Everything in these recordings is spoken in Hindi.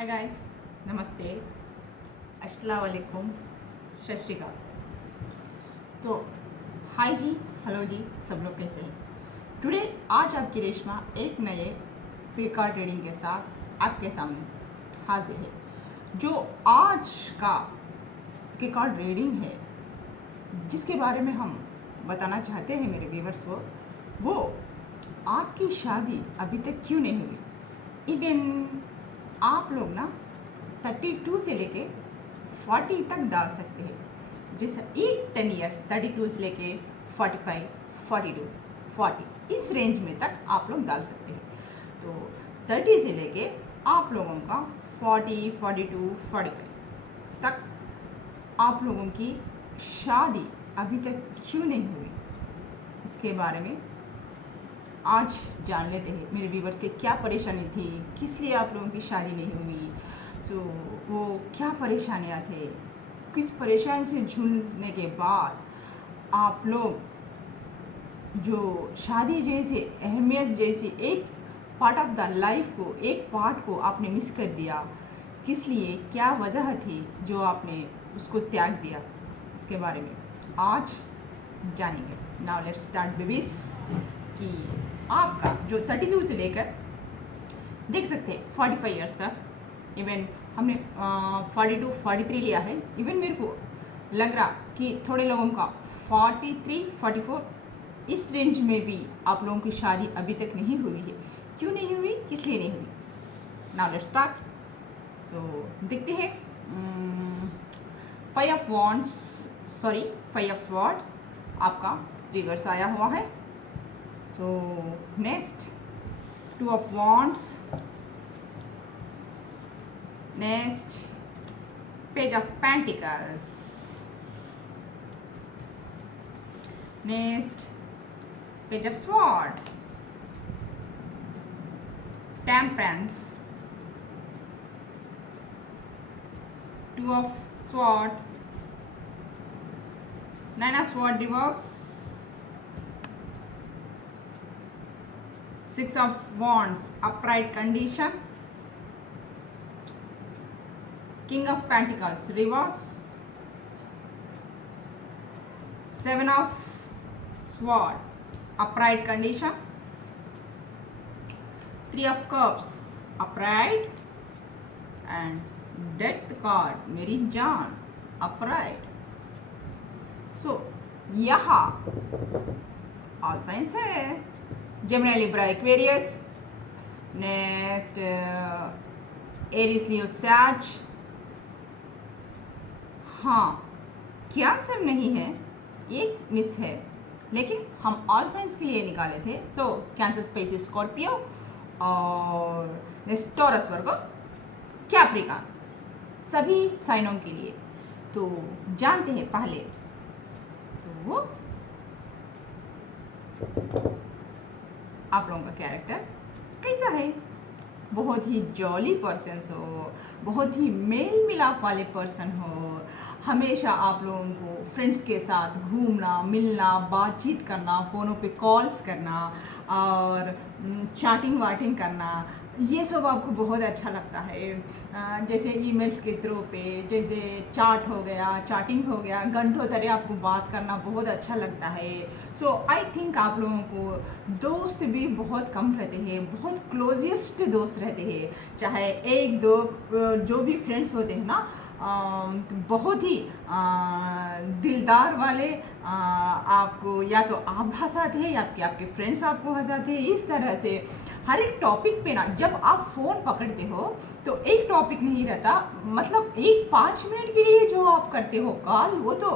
हाय गाइस, नमस्ते, अस्सलाम वालेकुम, सत श्री अकाल। तो हाय जी, हेलो जी, सब लोग कैसे हैं? टुडे आज आपकी रेशमा एक नए क्लिक कार्ड रीडिंग के साथ आपके सामने हाजिर है। जो आज का क्लिक कार्ड रीडिंग है, जिसके बारे में हम बताना चाहते हैं मेरे व्यूवर्स को, वो आपकी शादी अभी तक क्यों नहीं हुई। इवन आप लोग ना 32 से लेके 40 तक डाल सकते हैं। जैसे 10 ईयर्स 32 से लेके 45, 42, 40 इस रेंज में तक आप लोग डाल सकते हैं। तो 30 से लेके आप लोगों का 40, 42, 45 तक आप लोगों की शादी अभी तक क्यों नहीं हुई, इसके बारे में आज जान लेते हैं। मेरे व्यूवर्स के क्या परेशानी थी, किस लिए आप लोगों की शादी नहीं हुई, तो वो क्या परेशानियाँ थे, किस परेशानी से जूझने के बाद आप लोग जो शादी जैसी अहमियत जैसी एक पार्ट ऑफ द लाइफ को, एक पार्ट को आपने मिस कर दिया, किस लिए, क्या वजह थी जो आपने उसको त्याग दिया, उसके बारे में आज जानेंगे। Now let's start babies. कि आपका जो 32 से लेकर देख सकते हैं 45 ईयर्स तक, इवन हमने 42, 43 लिया है। इवन मेरे को लग रहा कि थोड़े लोगों का 43, 44 इस रेंज में भी आप लोगों की शादी अभी तक नहीं हुई है। क्यों नहीं हुई, किस लिए नहीं हुई? Now let's start. सो देखते हैं। 5 of wands, sorry 5 of sword आपका रिवर्स आया हुआ है। So next 2 of wands, next page of pentacles, next page of sword, temperance, 2 of sword, 9 of sword reverse, 6 of wands upright condition, king of pentacles reverse, 7 of sword upright condition, 3 of cups upright, and death card मेरी जान upright. So यहाँ all signs है। Gemini, Libra, Aquarius, next Aries, Leo, Sag। हाँ, कैंसर नहीं है, एक मिस है, लेकिन हम ऑल साइंस के लिए निकाले थे। सो कैंसर, स्पेस, स्कॉर्पियो और नेक्स्ट टॉरस, वर्गो, कैप्रिकॉर्न, सभी साइनों के लिए। तो जानते हैं पहले तो आप लोगों का कैरेक्टर कैसा है। बहुत ही जॉली पर्सन हो, बहुत ही मेल मिलाप वाले पर्सन हो, हमेशा आप लोगों को फ्रेंड्स के साथ घूमना, मिलना, बातचीत करना, फ़ोनों पे कॉल्स करना और चैटिंग वाटिंग करना, ये सब आपको बहुत अच्छा लगता है। जैसे ईमेल्स के थ्रू पे, जैसे चाट हो गया, चैटिंग हो गया, घंटों तरह आपको बात करना बहुत अच्छा लगता है। सो आई थिंक आप लोगों को दोस्त भी बहुत कम रहते हैं, बहुत क्लोजेस्ट दोस्त रहते हैं। चाहे एक दो जो भी फ्रेंड्स होते हैं ना, बहुत ही दिलदार वाले, आपको या तो आप हंसाते हैं या आपके फ्रेंड्स आपको हंसाते हैं। इस तरह से हर एक टॉपिक पे ना, जब आप फ़ोन पकड़ते हो तो एक टॉपिक नहीं रहता, मतलब एक 5 मिनट के लिए जो आप करते हो कॉल, वो तो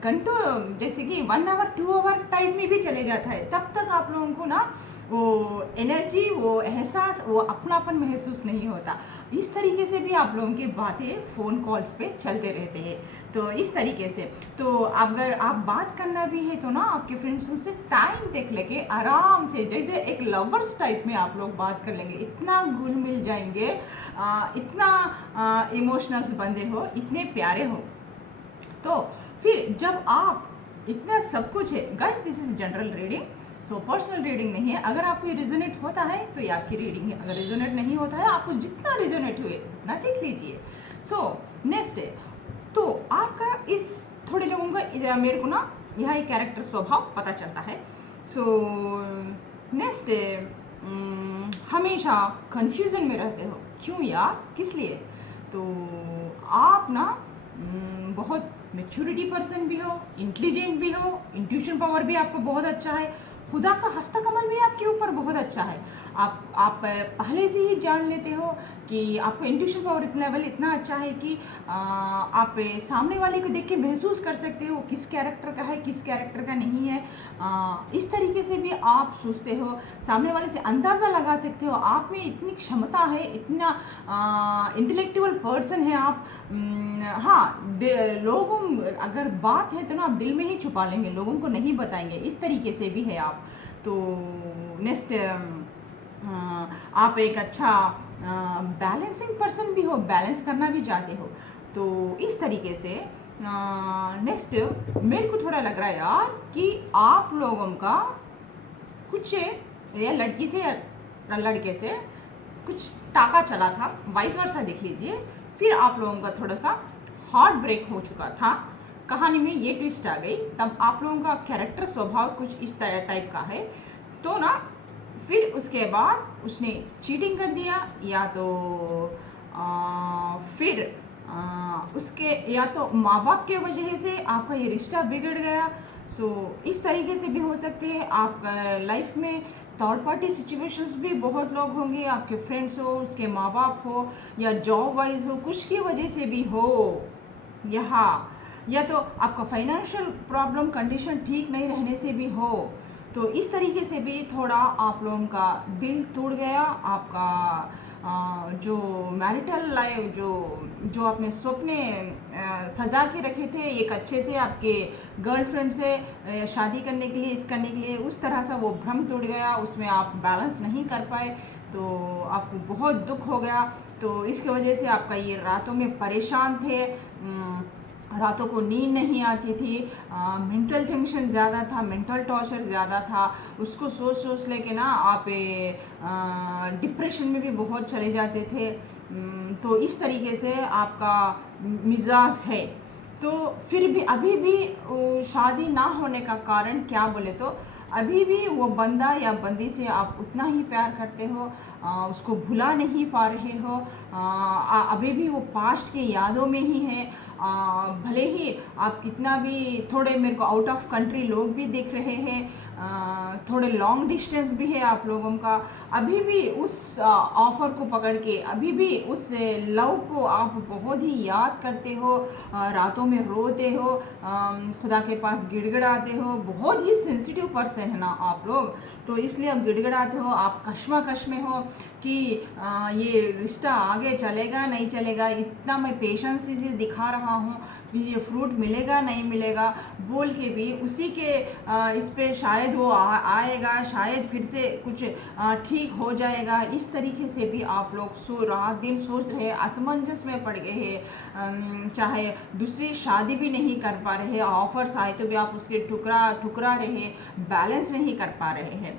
घंटों, जैसे कि 1 आवर 2 आवर टाइम में भी चले जाता है। तब तक आप लोगों को ना वो एनर्जी, वो एहसास, वो अपनापन महसूस नहीं होता। इस तरीके से भी आप लोगों की बातें फ़ोन कॉल्स पे चलते रहते हैं। तो इस तरीके से, तो अगर आप बात करना भी है तो ना आपके फ्रेंड्स से टाइम टेक लेके आराम से, जैसे एक लवर्स टाइप में आप लोग बात कर लेंगे, इतना घुल मिल जाएंगे, इतना इमोशनल्स बंदे हो, इतने प्यारे हो। तो फिर जब आप इतना सब कुछ है guys, this is general reading. So personal reading नहीं है। अगर आपको ये रिजोनेट होता है तो ये आपकी रीडिंग है, अगर रिजोनेट नहीं होता है आपको जितना रिजोनेट हुए उतना देख लीजिए। सो नेक्स्ट है, तो आपका इस थोड़े लोगों का मेरे को ना यहाँ एक कैरेक्टर स्वभाव पता चलता है। सो नेक्स्ट हमेशा कंफ्यूजन में रहते हो, क्यों यार, किस लिए? तो आप ना बहुत मैच्योरिटी पर्सन भी हो, इंटेलिजेंट भी हो, इंट्यूशन पावर भी आपका बहुत अच्छा है, खुदा का हस्तकमल भी आपके ऊपर बहुत अच्छा है। आप पहले से ही जान लेते हो कि आपका इंट्यूशन पावर लेवल इतना अच्छा है कि आप सामने वाले को देख के महसूस कर सकते हो किस कैरेक्टर का है, किस कैरेक्टर का नहीं है। इस तरीके से भी आप सोचते हो, सामने वाले से अंदाज़ा लगा सकते हो। आप में इतनी क्षमता है, इतना इंटेलेक्चुअल पर्सन है आप। हाँ, लोगों अगर बात है तो ना आप दिल में ही छुपा लेंगे, लोगों को नहीं बताएंगे, इस तरीके से भी है आप। तो नेक्स्ट आप एक अच्छा बैलेंसिंग पर्सन भी हो, बैलेंस करना भी चाहते हो। तो इस तरीके से नेक्स्ट मेरे को थोड़ा लग रहा है यार कि आप लोगों का कुछ या लड़की से या लड़के से कुछ टाका चला था, वाइस वर्सा देख लीजिए। फिर आप लोगों का थोड़ा सा हार्ट ब्रेक हो चुका था, कहानी में ये ट्विस्ट आ गई, तब आप लोगों का कैरेक्टर स्वभाव कुछ इस टाइप का है। तो ना फिर उसके बाद उसने चीटिंग कर दिया, या तो फिर उसके या तो माँ बाप के वजह से आपका ये रिश्ता बिगड़ गया। सो इस तरीके से भी हो सकते हैं। आपका लाइफ में थर्ड पार्टी सिचुएशंस भी बहुत लोग होंगे, आपके फ्रेंड्स हो, उसके माँ बाप हो, या जॉब वाइज हो, कुछ की वजह से भी हो यहाँ, या तो आपका फाइनेंशियल प्रॉब्लम कंडीशन ठीक नहीं रहने से भी हो। तो इस तरीके से भी थोड़ा आप लोगों का दिल टूट गया। आपका जो मैरिटल लाइफ जो आपने सपने सजा के रखे थे एक अच्छे से आपके गर्लफ्रेंड से शादी करने के लिए, इस करने के लिए, उस तरह से वो भ्रम टूट गया, उसमें आप बैलेंस नहीं कर पाए, तो आपको बहुत दुख हो गया। तो इसकी वजह से आपका ये रातों में परेशान थे, रातों को नींद नहीं आती थी, मेंटल टेंशन ज़्यादा था, मेंटल टॉर्चर ज़्यादा था, उसको सोच लेके ना आप डिप्रेशन में भी बहुत चले जाते थे। तो इस तरीके से आपका मिजाज है। तो फिर भी अभी भी शादी ना होने का कारण क्या बोले तो अभी भी वो बंदा या बंदी से आप उतना ही प्यार करते हो, उसको भुला नहीं पा रहे हो, अभी भी वो पास्ट की यादों में ही है। भले ही आप कितना भी थोड़े मेरे को आउट ऑफ कंट्री लोग भी दिख रहे हैं, थोड़े लॉन्ग डिस्टेंस भी है आप लोगों का, अभी भी उस ऑफ़र को पकड़ के, अभी भी उस लव को आप बहुत ही याद करते हो, रातों में रोते हो, खुदा के पास गिड़गिड़ाते हो। बहुत ही सेंसिटिव पर्सन है ना आप लोग, तो इसलिए आप गिड़गिड़ाते हो, आप कश्मकश में हो कि ये रिश्ता आगे चलेगा नहीं चलेगा, इतना मैं पेशेंस से दिखा रहा हूँ कि ये फ्रूट मिलेगा नहीं मिलेगा बोल के भी उसी के इस पे शायद वो आएगा, शायद फिर से कुछ ठीक हो जाएगा। इस तरीके से भी आप लोग रात दिन सोच रहे, असमंजस में पड़ गए हैं, चाहे दूसरी शादी भी नहीं कर पा रहे, ऑफर्स आए तो भी आप उसके ठुकरा रहे, बैलेंस नहीं कर पा रहे हैं।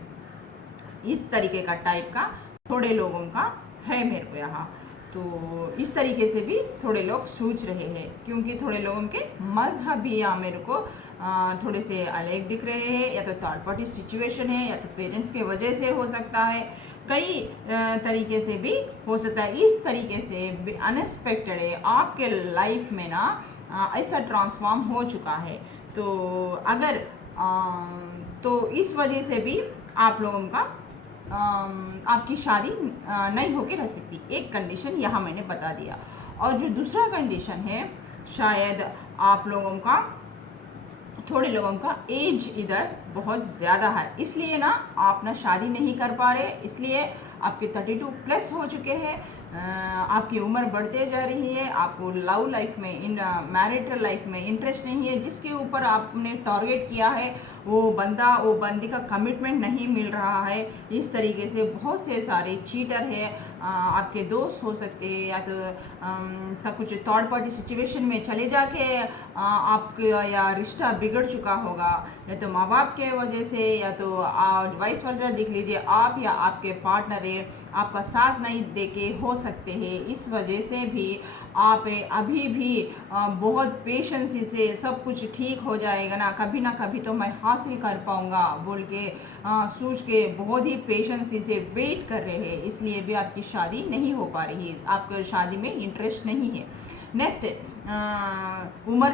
इस तरीके का टाइप का थोड़े लोगों का है मेरे को यहाँ। तो इस तरीके से भी थोड़े लोग सोच रहे हैं, क्योंकि थोड़े लोगों के मजहबी या मेरे को थोड़े से अलग दिख रहे हैं, या तो थर्ड पार्टी सिचुएशन है, या तो पेरेंट्स के वजह से हो सकता है, कई तरीके से भी हो सकता है। इस तरीके से अनएक्सपेक्टेड है आपके लाइफ में ना ऐसा ट्रांसफॉर्म हो चुका है। तो अगर तो इस वजह से भी आप लोगों का आपकी शादी नहीं होके रह सकती। एक कंडीशन यहाँ मैंने बता दिया। और जो दूसरा कंडीशन है, शायद आप लोगों का थोड़े लोगों का एज इधर बहुत ज़्यादा है, इसलिए ना आप ना शादी नहीं कर पा रहे, इसलिए आपके 32 प्लस हो चुके हैं। आपकी उम्र बढ़ते जा रही है, आपको लव लाइफ में, इन मैरिटल लाइफ में इंटरेस्ट नहीं है, जिसके ऊपर आपने टारगेट किया है वो बंदी का कमिटमेंट नहीं मिल रहा है। इस तरीके से बहुत से सारे चीटर है, आपके दोस्त हो सकते हैं, या तो कुछ थर्ड पार्टी सिचुएशन में चले जाके आपका या रिश्ता बिगड़ चुका होगा, या तो माँ बाप के वजह से, या तो वाइस वर्सा देख लीजिए, आप या आपके पार्टनर है आपका साथ नहीं देके हो सकते हैं। इस वजह से भी आप अभी भी बहुत पेशेंस से सब कुछ ठीक हो जाएगा ना कभी तो मैं हासिल कर पाऊँगा बोल के सोच के बहुत ही पेशेंस से वेट कर रहे हैं, इसलिए भी आपकी शादी नहीं हो पा रही है, आपको शादी में इंटरेस्ट नहीं है। नेक्स्ट, उम्र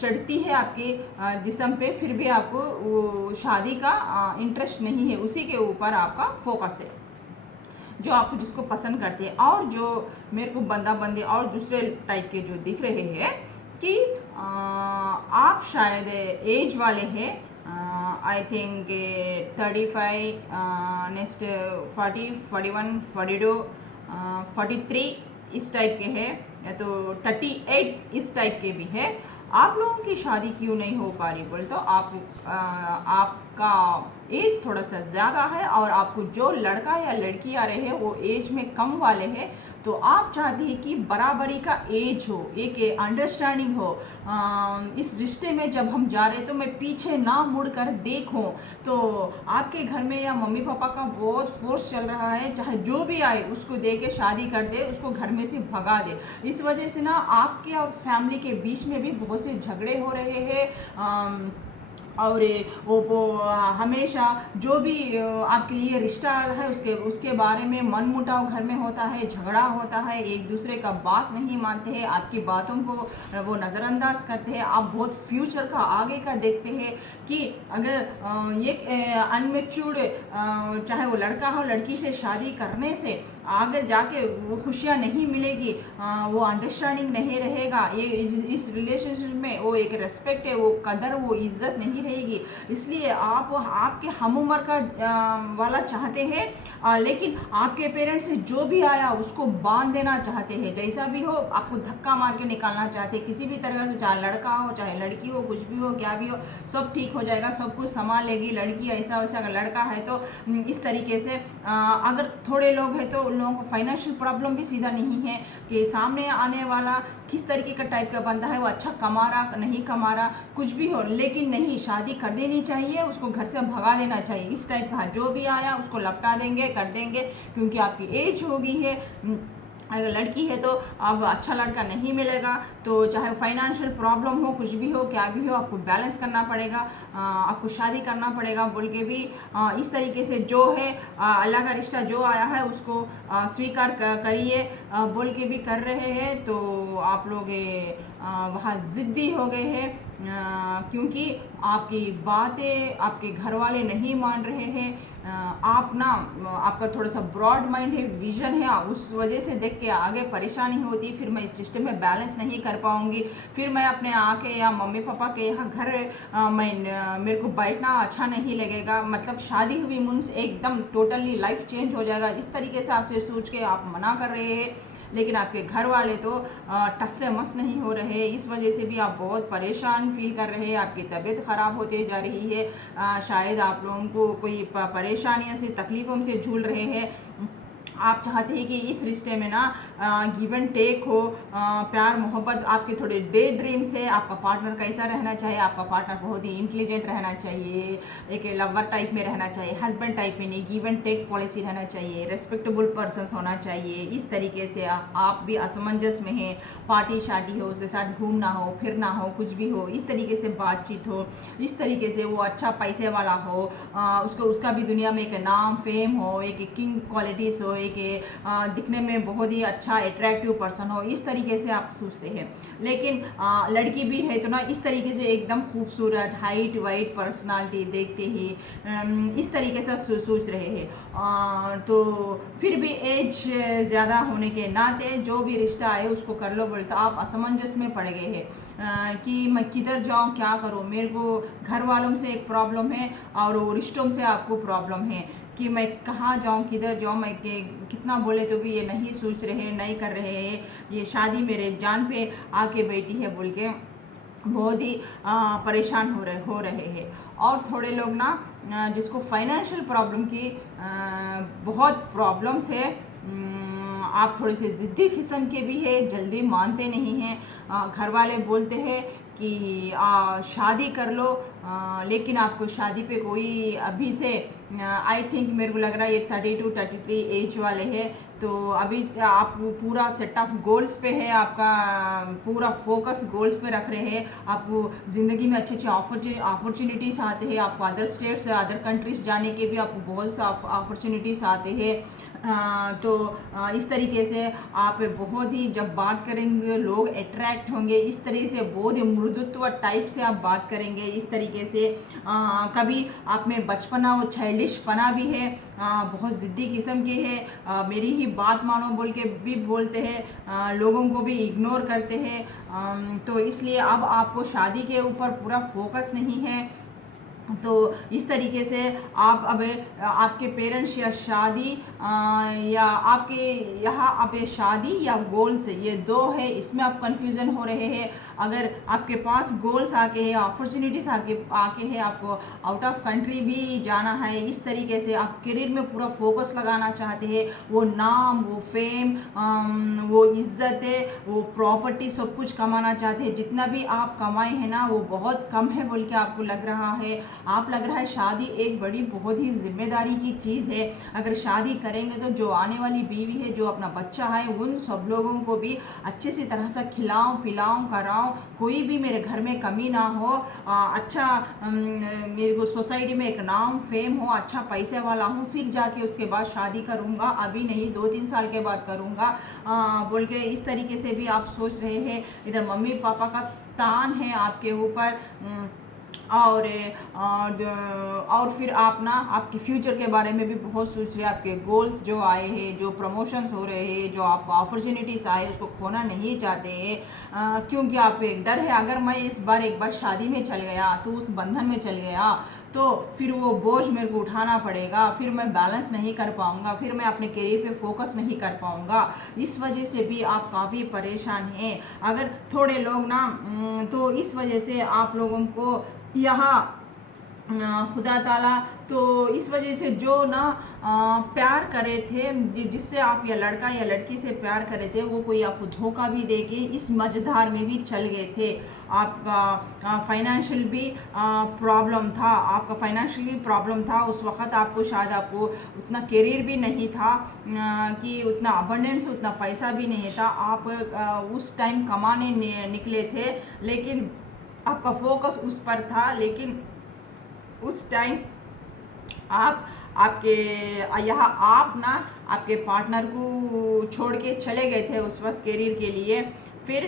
चढ़ती है आपके जिस्म पे, फिर भी आपको वो शादी का इंटरेस्ट नहीं है, उसी के ऊपर आपका फोकस है, जो आपको जिसको पसंद करते हैं। और जो मेरे को बंदा बंदी और दूसरे टाइप के जो दिख रहे हैं कि आप शायद एज वाले हैं, आई थिंक 35, नेक्स्ट 40, 41, 42, 43 इस टाइप के हैं, या तो 38 इस टाइप के भी है। आप लोगों की शादी क्यों नहीं हो पा रही बोल तो आपका एज थोड़ा सा ज़्यादा है, और आपको जो लड़का या लड़की आ रहे हैं वो एज में कम वाले हैं, तो आप चाहते हैं कि बराबरी का एज हो, एक अंडरस्टैंडिंग हो। इस रिश्ते में जब हम जा रहे हैं तो मैं पीछे ना मुड़ कर देखूं, तो आपके घर में या मम्मी पापा का बहुत फोर्स चल रहा है, चाहे जो भी आए उसको दे के शादी कर दे, उसको घर में से भगा दे। इस वजह से ना आपके और फैमिली के बीच में भी बहुत से झगड़े हो रहे हैं, और वो हमेशा जो भी आपके लिए रिश्ता है उसके बारे में मनमुटाव घर में होता है, झगड़ा होता है, एक दूसरे का बात नहीं मानते हैं, आपकी बातों को वो नज़रअंदाज करते हैं। आप बहुत फ्यूचर का आगे का देखते हैं कि अगर ये अनमेच्योर्ड, चाहे वो लड़का हो लड़की से शादी करने से आगे जाके वो खुशियाँ नहीं मिलेगी, वो अंडरस्टैंडिंग नहीं रहेगा, ये इस रिलेशनशिप में वो एक रेस्पेक्ट है, वो कदर, वो इज्जत नहीं रहेगी। इसलिए आप आपके हम उम्र का वाला चाहते हैं, लेकिन आपके पेरेंट्स से जो भी आया उसको बांध देना चाहते हैं, जैसा भी हो आपको धक्का मार के निकालना चाहते हैं, किसी भी तरह से, चाहे लड़का हो चाहे लड़की हो, कुछ भी हो क्या भी हो, सब ठीक हो जाएगा, सब कुछ संभाल लेगी लड़की, ऐसा वैसा। अगर लड़का है तो इस तरीके से, अगर थोड़े लोग हैं तो उन लोगों को फाइनेंशियल प्रॉब्लम भी सीधा नहीं है कि सामने आने वाला किस तरीके का टाइप का बंदा है, वो अच्छा कमा रहा नहीं कमा रहा कुछ भी हो, लेकिन नहीं, शादी कर देनी चाहिए, उसको घर से भगा देना चाहिए। इस टाइप का जो भी आया उसको लपटा देंगे, कर देंगे, क्योंकि आपकी एज हो गई है। अगर लड़की है तो अब अच्छा लड़का नहीं मिलेगा, तो चाहे फाइनेंशियल प्रॉब्लम हो, कुछ भी हो क्या भी हो, आपको बैलेंस करना पड़ेगा, आपको शादी करना पड़ेगा बोल के भी इस तरीके से जो है अल्लाह का रिश्ता जो आया है उसको स्वीकार करिए बोल के भी कर रहे हैं। तो आप लोग वहाँ ज़िद्दी हो गए हैं, क्योंकि आपकी बातें आपके घर वाले नहीं मान रहे हैं। आप ना, आपका थोड़ा सा ब्रॉड माइंड है, विजन है, उस वजह से देख के आगे परेशानी होती, फिर मैं इस रिश्ते में बैलेंस नहीं कर पाऊँगी, फिर मैं अपने आके या मम्मी पापा के यहाँ घर मेरे को बैठना अच्छा नहीं लगेगा, मतलब शादी हुई मीन्स एकदम टोटली लाइफ चेंज हो जाएगा। इस तरीके से आपसे सोच के आप मना कर रहे हैं, लेकिन आपके घर वाले तो टस से मस नहीं हो रहे। इस वजह से भी आप बहुत परेशान फील कर रहे हैं, आपकी तबीयत ख़राब होते जा रही है, शायद आप लोगों को कोई परेशानियों से तकलीफ़ों से झूल रहे हैं। आप चाहते हैं कि इस रिश्ते में ना गिव एंड टेक हो, प्यार मोहब्बत, आपके थोड़े डे ड्रीम्स है, आपका पार्टनर कैसा रहना चाहिए, आपका पार्टनर बहुत ही इंटेलिजेंट रहना चाहिए, एक लवर टाइप में रहना चाहिए, हस्बैंड टाइप में नहीं, गिव एंड टेक पॉलिसी रहना चाहिए, रेस्पेक्टेबल पर्सन होना चाहिए। इस तरीके से आप भी असमंजस में हैं, पार्टी शार्टी हो, उसके साथ घूमना हो फिरना हो, कुछ भी हो, इस तरीके से बातचीत हो, इस तरीके से वो अच्छा पैसे वाला हो, उसका भी दुनिया में एक नाम फेम हो, एक किंग क्वालिटीज़ हो, के दिखने में बहुत ही अच्छा अट्रैक्टिव पर्सन हो, इस तरीके से आप सोचते हैं। लेकिन लड़की भी है तो ना इस तरीके से एकदम खूबसूरत हाइट वाइट पर्सनालिटी देखते ही इस तरीके से सोच रहे हैं। तो फिर भी एज ज़्यादा होने के नाते जो भी रिश्ता आए उसको कर लो बोलते, आप असमंजस में पड़ गए हैं कि मैं किधर जाऊँ क्या करूँ, मेरे को घर वालों से एक प्रॉब्लम है और रिश्तों से आपको प्रॉब्लम है कि मैं कहाँ जाऊँ, किधर जाऊँ, मैं कितना बोले तो भी ये नहीं सोच रहे, नहीं कर रहे हैं, ये शादी मेरे जान पे आके बैठी है बोल के बहुत ही परेशान हो रहे हैं। और थोड़े लोग ना जिसको फाइनेंशियल प्रॉब्लम की बहुत प्रॉब्लम्स है, आप थोड़े से ज़िद्दी किस्म के भी है, जल्दी मानते नहीं हैं। घर वाले बोलते हैं कि शादी कर लो, लेकिन आपको शादी पे कोई अभी से आई थिंक मेरे को लग रहा है ये 32-33 एज वाले हैं, तो अभी आप पूरा सेट ऑफ गोल्स पे है, आपका पूरा फोकस गोल्स पे रख रहे हैं, आपको ज़िंदगी में अच्छे अच्छे अपॉर्चुनिटीज़ आते हैं, आपको अदर स्टेट्स अदर कंट्रीज़ जाने के भी आपको बहुत से अपॉर्चुनिटीज़ आते हैं। तो इस तरीके से आप बहुत ही जब बात करेंगे लोग अट्रैक्ट होंगे, इस तरीके से बहुत ही मृदुत्व टाइप से आप बात करेंगे, इस तरीके से कभी आप में बचपना और चाइल्डिशपना भी है, बहुत ज़िद्दी किस्म के है, मेरी ही बात मानो बोल के भी बोलते हैं, लोगों को भी इग्नोर करते हैं। तो इसलिए अब आपको शादी के ऊपर पूरा फोकस नहीं है। तो इस तरीके से आप अब आपके पेरेंट्स या शादी या आपके यहाँ अब ये शादी या गोल्स ये दो है, इसमें आप कंफ्यूजन हो रहे हैं। अगर आपके पास गोल्स आके है, अपॉर्चुनिटीज़ आके है, आपको आउट ऑफ कंट्री भी जाना है, इस तरीके से आप करियर में पूरा फोकस लगाना चाहते हैं, वो नाम, वो फेम, वो इज्जत है, वो प्रॉपर्टी सब कुछ कमाना चाहते हैं, जितना भी आप कमाए हैं ना वो बहुत कम है बोल के आपको लग रहा है। आप लग रहा है शादी एक बड़ी बहुत ही जिम्मेदारी की चीज़ है, अगर शादी करेंगे तो जो आने वाली बीवी है, जो अपना बच्चा है, उन सब लोगों को भी अच्छे से तरह से खिलाऊं पिलाऊं कराऊं, कोई भी मेरे घर में कमी ना हो, अच्छा मेरे को सोसाइटी में एक नाम फेम हो, अच्छा पैसे वाला हूँ, फिर जाके उसके बाद शादी करूँगा, अभी नहीं 2-3 साल के बाद करूँगा बोल के इस तरीके से भी आप सोच रहे हैं। इधर मम्मी पापा का तान है आपके ऊपर, और फिर आप ना आपके फ्यूचर के बारे में भी बहुत सोच रहे हैं, आपके गोल्स जो आए हैं, जो प्रमोशंस हो रहे हैं, जो आपको अपॉर्चुनिटीज़ आए उसको खोना नहीं चाहते हैं, क्योंकि आपको एक डर है अगर मैं इस बार एक बार शादी में चल गया तो उस बंधन में चल गया तो फिर वो बोझ मेरे को उठाना पड़ेगा, फिर मैं बैलेंस नहीं कर पाऊँगा, फिर मैं अपने करियर पे फोकस नहीं कर पाऊँगा। इस वजह से भी आप काफ़ी परेशान हैं। अगर थोड़े लोग ना तो इस वजह से आप लोगों को यहाँ खुदा ताला तो इस वजह से जो ना प्यार करे थे, जिससे आप या लड़का या लड़की से प्यार करे थे, वो कोई आपको धोखा भी देके इस मझधार में भी चल गए थे। आपका फाइनेंशियल भी प्रॉब्लम था, आपका फाइनेंशियली प्रॉब्लम था उस वक़्त, आपको शायद आपको उतना करियर भी नहीं था कि उतना अबंडेंस, उतना पैसा भी नहीं था, आप उस टाइम कमाने निकले थे, लेकिन आपका फोकस उस पर था, लेकिन उस टाइम आपके यहाँ आप ना आपके पार्टनर को छोड़ के चले गए थे उस वक्त करियर के लिए, फिर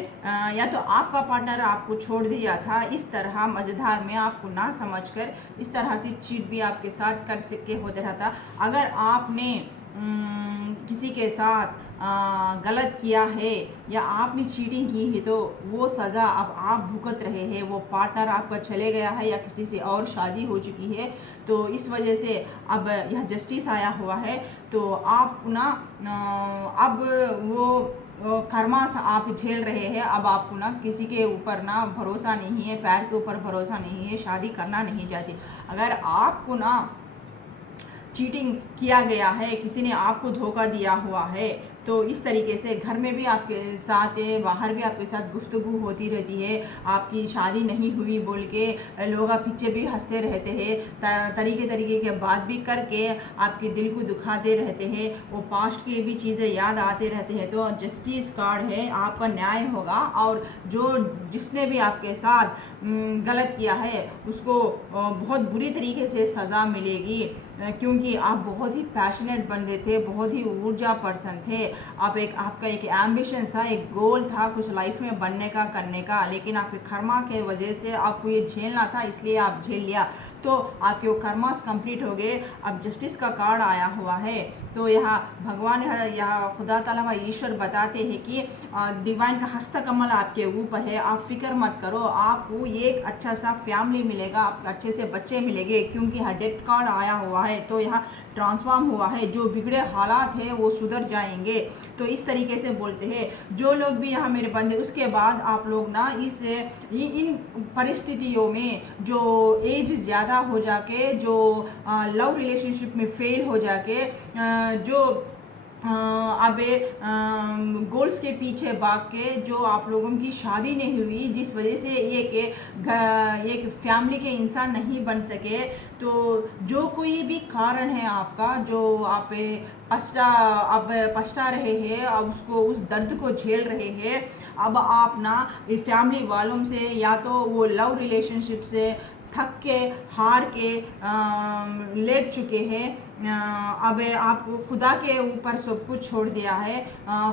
या तो आपका पार्टनर आपको छोड़ दिया था, इस तरह मज़ेदार में आपको ना समझकर इस तरह से चीट भी आपके साथ कर सके होते रहा था। अगर आपने किसी के साथ गलत किया है या आपने चीटिंग की है तो वो सज़ा अब आप भुगत रहे हैं, वो पार्टनर आपका चले गया है या किसी से और शादी हो चुकी है, तो इस वजह से अब यह जस्टिस आया हुआ है। तो आप ना अब वो कर्मा आप झेल रहे हैं, अब आपको ना किसी के ऊपर ना भरोसा नहीं है, पैर के ऊपर भरोसा नहीं है, शादी करना नहीं चाहती। अगर आपको ना चीटिंग किया गया है, किसी ने आपको धोखा दिया हुआ है, तो इस तरीके से घर में भी आपके साथ है, बाहर भी आपके साथ गुफ्तगू होती रहती है, आपकी शादी नहीं हुई बोल के लोग पीछे भी हंसते रहते हैं, तरीके के बात भी करके आपके दिल को दुखाते रहते हैं, वो पास्ट की भी चीज़ें याद आते रहते हैं। तो जस्टिस कार्ड है, आपका न्याय होगा, और जो जिसने भी आपके साथ गलत किया है उसको बहुत बुरी तरीके से सज़ा मिलेगी, क्योंकि आप बहुत ही पैशनेट बंदे थे, बहुत ही ऊर्जा पर्सन थे, आप एक आपका एक एम्बिशन था, एक गोल था कुछ लाइफ में बनने का करने का, लेकिन आपके कर्मा के वजह से आपको ये झेलना था, इसलिए आप झेल लिया। तो आपके वो कर्मास कंप्लीट हो गए। अब जस्टिस का कार्ड आया हुआ है। तो यहाँ भगवान यहाँ खुदा ताला व ईश्वर बताते हैं कि डिवाइन का हस्तकमल आपके ऊपर है, आप फिक्र मत करो, आपको एक अच्छा सा फैमिली मिलेगा, आपको अच्छे से बच्चे मिलेंगे, क्योंकि यहाँ डेथ कार्ड आया हुआ है। तो यहाँ ट्रांसफॉर्म हुआ है, जो बिगड़े हालात है वो सुधर जाएंगे। तो इस तरीके से बोलते हैं जो लोग भी यहाँ मेरे बंदे। उसके बाद आप लोग ना इन परिस्थितियों में जो एज ज़्यादा हो जाके, जो लव रिलेशनशिप में फेल हो जाके, जो अब गोल्स के पीछे भाग के जो आप लोगों की शादी नहीं हुई, जिस वजह से एक फैमिली के इंसान नहीं बन सके, तो जो कोई भी कारण है आपका, जो आप पछता रहे हैं, अब उसको उस दर्द को झेल रहे हैं, अब आप ना फैमिली वालों से या तो वो लव रिलेशनशिप से थक के हार के लेट चुके हैं। अब आपको खुदा के ऊपर सब कुछ छोड़ दिया है,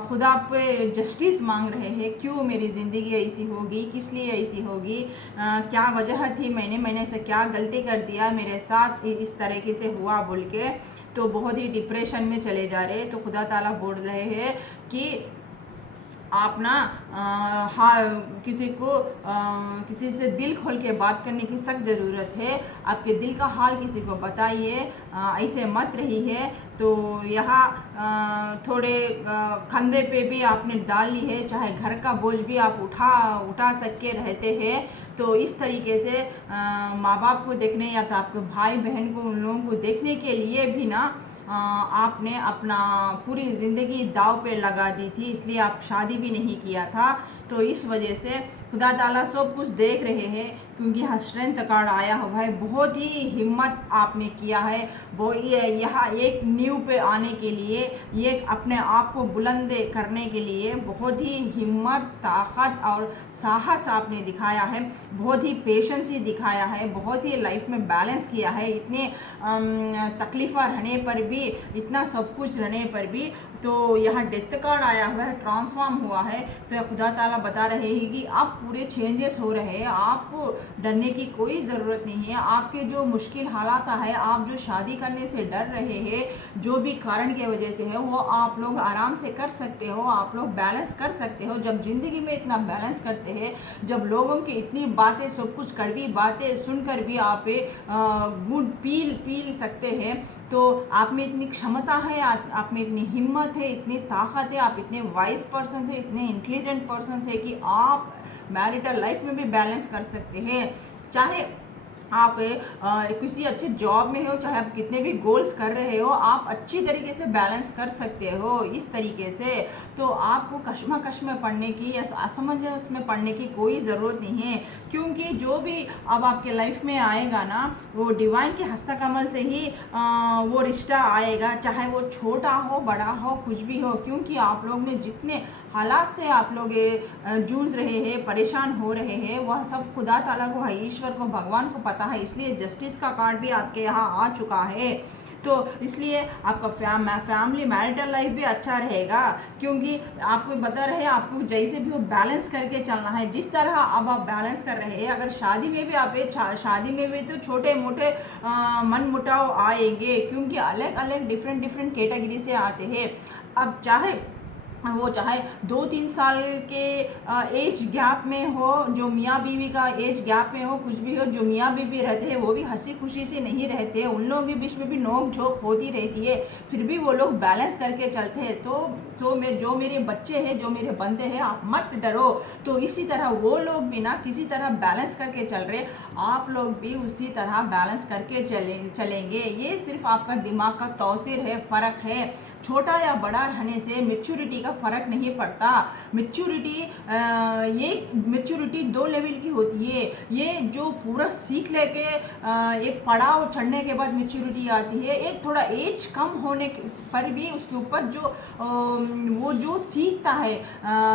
खुदा पे जस्टिस मांग रहे हैं, क्यों मेरी ज़िंदगी ऐसी होगी, किस लिए ऐसी होगी, क्या वजह थी, मैंने से क्या गलती कर दिया, मेरे साथ इस तरीके से हुआ बोल के। तो बहुत ही डिप्रेशन में चले जा रहे हैं। तो खुदा ताला बोल रहे हैं कि आप ना किसी से दिल खोल के बात करने की सख्त ज़रूरत है। आपके दिल का हाल किसी को बताइए, ऐसे मत रही है। तो यहाँ थोड़े कंधे पे भी आपने डाल ली है, चाहे घर का बोझ भी आप उठा सक के रहते हैं। तो इस तरीके से माँ बाप को देखने या तो आपके भाई बहन को, उन लोगों को देखने के लिए भी ना आपने अपना पूरी ज़िंदगी दाव पे लगा दी थी, इसलिए आप शादी भी नहीं किया था। तो इस वजह से खुदा ताला सब कुछ देख रहे हैं, क्योंकि यहाँ स्ट्रेंथ कार्ड आया हुआ है। बहुत ही हिम्मत आपने किया है, वो यहाँ एक नींव पे आने के लिए, एक अपने आप को बुलंद करने के लिए बहुत ही हिम्मत, ताकत और साहस आपने दिखाया है। बहुत ही पेशेंस ही दिखाया है, बहुत ही लाइफ में बैलेंस किया है। इतने तकलीफ़ा रहने पर भी, इतना सब कुछ रहने पर भी। तो यहाँ डेथ कार्ड आया हुआ है, ट्रांसफॉर्म हुआ है। तो खुदा ताला बता रहे हैं कि अब पूरे चेंजेस हो रहे हैं, आपको डरने की कोई ज़रूरत नहीं है। आपके जो मुश्किल हालात है, आप जो शादी करने से डर रहे हैं, जो भी कारण की वजह से है, वो आप लोग आराम से कर सकते हो, आप लोग बैलेंस कर सकते हो। जब ज़िंदगी में इतना बैलेंस करते हैं, जब लोगों की इतनी बातें, सब कुछ कड़वी बातें सुनकर भी आप गुड पी सकते हैं, तो आप में इतनी क्षमता है, आप में इतनी हिम्मत है, इतनी ताकत है, आप इतने वाइज पर्सन है, इतने इंटेलिजेंट पर्सन है कि आप मैरिटल लाइफ में भी बैलेंस कर सकते हैं। चाहे आप किसी अच्छे जॉब में हो, चाहे आप कितने भी गोल्स कर रहे हो, आप अच्छी तरीके से बैलेंस कर सकते हो इस तरीके से। तो आपको कश्मकश में पड़ने की या असमंजस में पड़ने की कोई ज़रूरत नहीं है, क्योंकि जो भी अब आपके लाइफ में आएगा ना, वो डिवाइन के हस्तकमल से ही वो रिश्ता आएगा, चाहे वो छोटा हो, बड़ा हो, कुछ भी हो। क्योंकि आप लोग ने जितने हालात से आप लोग जूझ रहे हैं, परेशान हो रहे हैं, वह सब खुदा ताला को, ईश्वर को, भगवान को पता है। इसलिए जस्टिस का कार्ड भी आपके यहाँ आ चुका है। तो इसलिए आपका फैमिली मैरिटल लाइफ भी अच्छा रहेगा, क्योंकि आपको बता रहे हैं आपको जैसे भी वो बैलेंस करके चलना है। जिस तरह अब आप बैलेंस कर रहे हैं, अगर शादी में भी आप शादी में भी तो छोटे मोटे मन मुटाव आएंगे, क्योंकि अलग अलग डिफरेंट कैटेगरी से आते हैं। अब चाहे 2-3 साल के एज गैप में हो, जो मियाँ बीवी का एज गैप में हो, कुछ भी हो, जो मियाँ बीवी रहते हैं वो भी हंसी खुशी से नहीं रहते, उन लोगों के बीच में भी नोक झोंक होती रहती है, फिर भी वो लोग बैलेंस करके चलते हैं। तो जो मेरे बच्चे हैं, जो मेरे बंदे हैं, आप मत डरो। तो इसी तरह वो लोग भी ना किसी तरह बैलेंस करके चल रहे, आप लोग भी उसी तरह बैलेंस करके चलेंगे। ये सिर्फ आपका दिमाग का तौसीर है, फ़र्क है। छोटा या बड़ा रहने से मैच्योरिटी का का फ़र्क नहीं पड़ता। मैच्योरिटी ये मैच्योरिटी 2 लेवल की होती है। ये जो पूरा सीख लेके एक पड़ाव चढ़ने के बाद मैच्योरिटी आती है। एक थोड़ा एज कम होने पर भी उसके ऊपर जो वो जो सीखता है,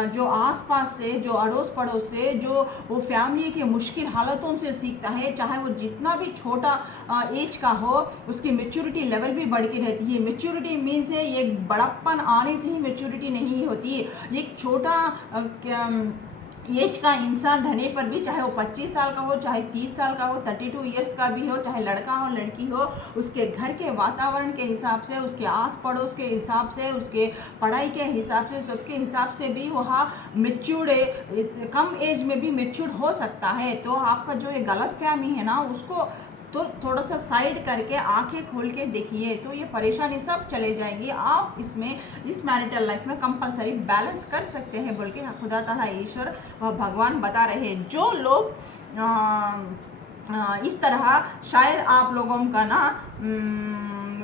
जो आसपास से, जो अड़ोस पड़ोस से, जो वो फैमिली के मुश्किल हालातों से सीखता है, चाहे वो जितना भी छोटा एज का हो, उसकी मैच्योरिटी लेवल भी बढ़ के रहती है। मैच्योरिटी मीन्स है ये बड़प्पन आने से ही मैच्योरिटी नहीं होती। एक छोटा एज का इंसान रहने पर भी, चाहे वो 25 साल का हो, चाहे 30 साल का हो, 32 ईयर्स का भी हो, चाहे लड़का हो लड़की हो, उसके घर के वातावरण के हिसाब से, उसके आस पड़ोस के हिसाब से, उसके पढ़ाई के हिसाब से, सबके हिसाब से भी वहाँ मैच्योर्ड, कम एज में भी मैच्योर्ड हो सकता है। तो आपका जो ये गलत फहमी है ना, उसको तो थोड़ा सा साइड करके आंखें खोल के देखिए, तो ये परेशानी सब चले जाएंगी। आप इसमें इस मैरिटल लाइफ में कंपलसरी बैलेंस कर सकते हैं बोल के खुदा ताला ईश्वर व भगवान बता रहे हैं। जो लोग इस तरह, शायद आप लोगों का ना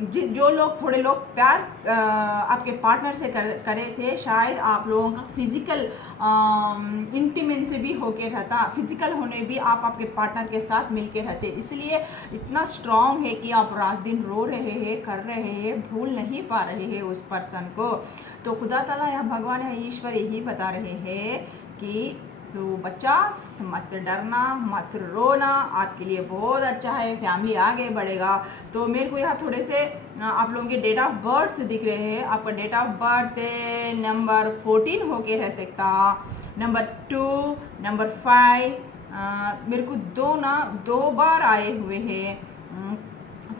जो लोग, थोड़े लोग प्यार आपके पार्टनर से करे थे, शायद आप लोगों का फिजिकल इंटीमेंसी भी होके रहता, फिजिकल होने भी आप आपके पार्टनर के साथ मिलके रहते, इसलिए इतना स्ट्रांग है कि आप रात दिन रो रहे हैं, कर रहे हैं, भूल नहीं पा रहे हैं उस पर्सन को। तो खुदा ताला या भगवान या ईश्वर यही बता रहे हैं कि तो बच्चा मत डरना, मत रोना, आपके लिए बहुत अच्छा है, फैमिली आगे बढ़ेगा। तो मेरे को यहाँ थोड़े से आप लोगों के डेट ऑफ बर्थ दिख रहे हैं। आपका डेट ऑफ बर्थ नंबर 14 होके रह सकता, नंबर 2, नंबर 5, मेरे को दो बार आए हुए हैं।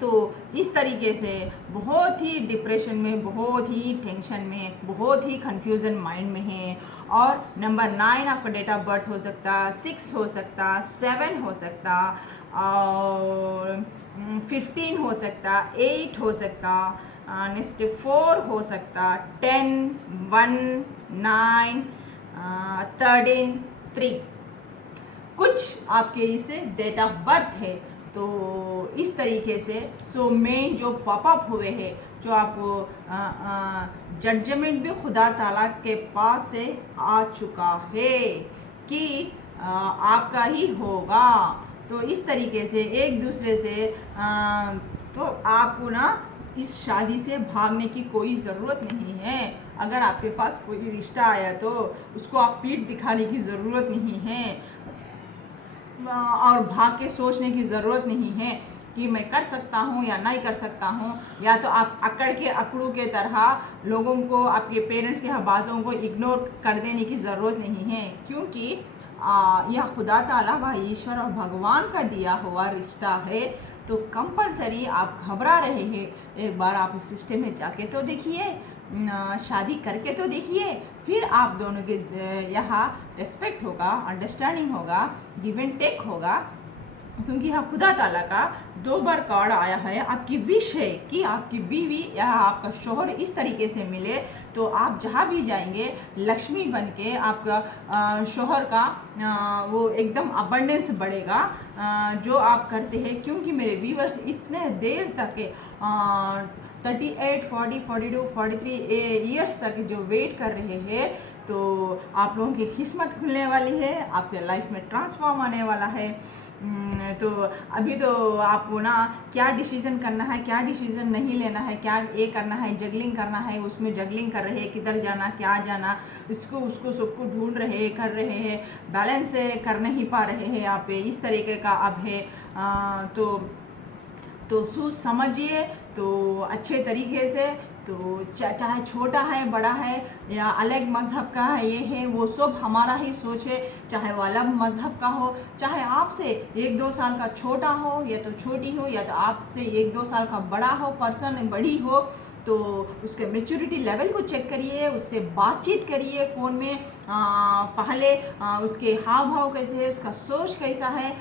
तो इस तरीके से बहुत ही डिप्रेशन में, बहुत ही टेंशन में, बहुत ही कन्फ्यूज़न माइंड में है। और नंबर 9 आपका डेट ऑफ बर्थ हो सकता, 6 हो सकता, 7 हो सकता, और 15 हो सकता, 8 हो सकता, नेक्स्ट 4 हो सकता, 10, 1, 9, 13, 3, कुछ आपके इसे डेट ऑफ बर्थ है। तो इस तरीके से मेन जो पॉपअप हुए हैं, जो आपको जजमेंट भी खुदा ताला के पास से आ चुका है कि आपका ही होगा। तो इस तरीके से एक दूसरे से तो आपको ना इस शादी से भागने की कोई ज़रूरत नहीं है। अगर आपके पास कोई रिश्ता आया तो उसको आप पीठ दिखाने की ज़रूरत नहीं है, और भाग के सोचने की ज़रूरत नहीं है कि मैं कर सकता हूँ या नहीं कर सकता हूँ, या तो आप अकड़ू के तरह लोगों को, आपके पेरेंट्स की बातों को इग्नोर कर देने की ज़रूरत नहीं है, क्योंकि यह खुदा ताला व ईश्वर और भगवान का दिया हुआ रिश्ता है। तो कंपलसरी आप घबरा रहे हैं, एक बार आप इस सिस्टम में जाके तो देखिए, शादी करके तो देखिए, फिर आप दोनों के यहाँ रिस्पेक्ट होगा, अंडरस्टैंडिंग होगा, गिव एंड टेक होगा। क्योंकि यहाँ खुदा ताला का 2 बार कार्ड आया है। आपकी विश है कि आपकी बीवी या आपका शोहर इस तरीके से मिले, तो आप जहाँ भी जाएंगे लक्ष्मी बन के आपका शोहर का वो एकदम अबंडेंस बढ़ेगा, जो आप करते हैं। क्योंकि मेरे व्यूअर्स इतने देर तक 38, 40, 42, 43 ईयर्स तक जो वेट कर रहे हैं, तो आप लोगों की किस्मत खुलने वाली है, आपके लाइफ में ट्रांसफॉर्म आने वाला है। तो अभी तो आपको ना क्या डिसीज़न करना है, क्या डिसीज़न नहीं लेना है, क्या ये करना है, जगलिंग करना है, उसमें जगलिंग कर रहे हैं, किधर जाना, क्या जाना, इसको उसको सबको ढूंढ रहे हैं, कर रहे हैं, बैलेंस कर नहीं पा रहे हैं यहाँ पे, इस तरीके का अब है। तो सोच समझिए तो अच्छे तरीके से, तो चाहे छोटा है, बड़ा है, या अलग मज़हब का है, ये है वो, सब हमारा ही सोच है। चाहे वो अलग मज़हब का हो, चाहे आपसे 1-2 साल का छोटा हो या तो छोटी हो, या तो आपसे 1-2 साल का बड़ा हो, पर्सन बड़ी हो, तो उसके मैच्योरिटी लेवल को चेक करिए, उससे बातचीत करिए फ़ोन में। पहले उसके हाव भाव कैसे है, उसका सोच कैसा है,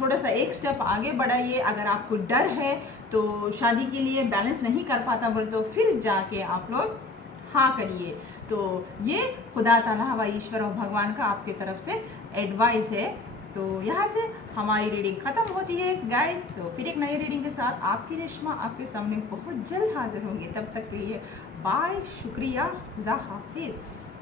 थोड़ा सा एक स्टेप आगे बढ़ाइए। अगर आपको डर है तो शादी के लिए बैलेंस नहीं कर पाता बोले, तो फिर जाके आप लोग हाँ करिए। तो ये खुदा ताला व ईश्वर और भगवान का आपके तरफ से एडवाइस है। तो यहाँ से हमारी रीडिंग ख़त्म होती है गाइस। तो फिर एक नई रीडिंग के साथ आपकी रेशमा आपके सामने बहुत जल्द हाजिर होंगी। तब तक के लिए बाय, शुक्रिया, खुदा हाफिज़।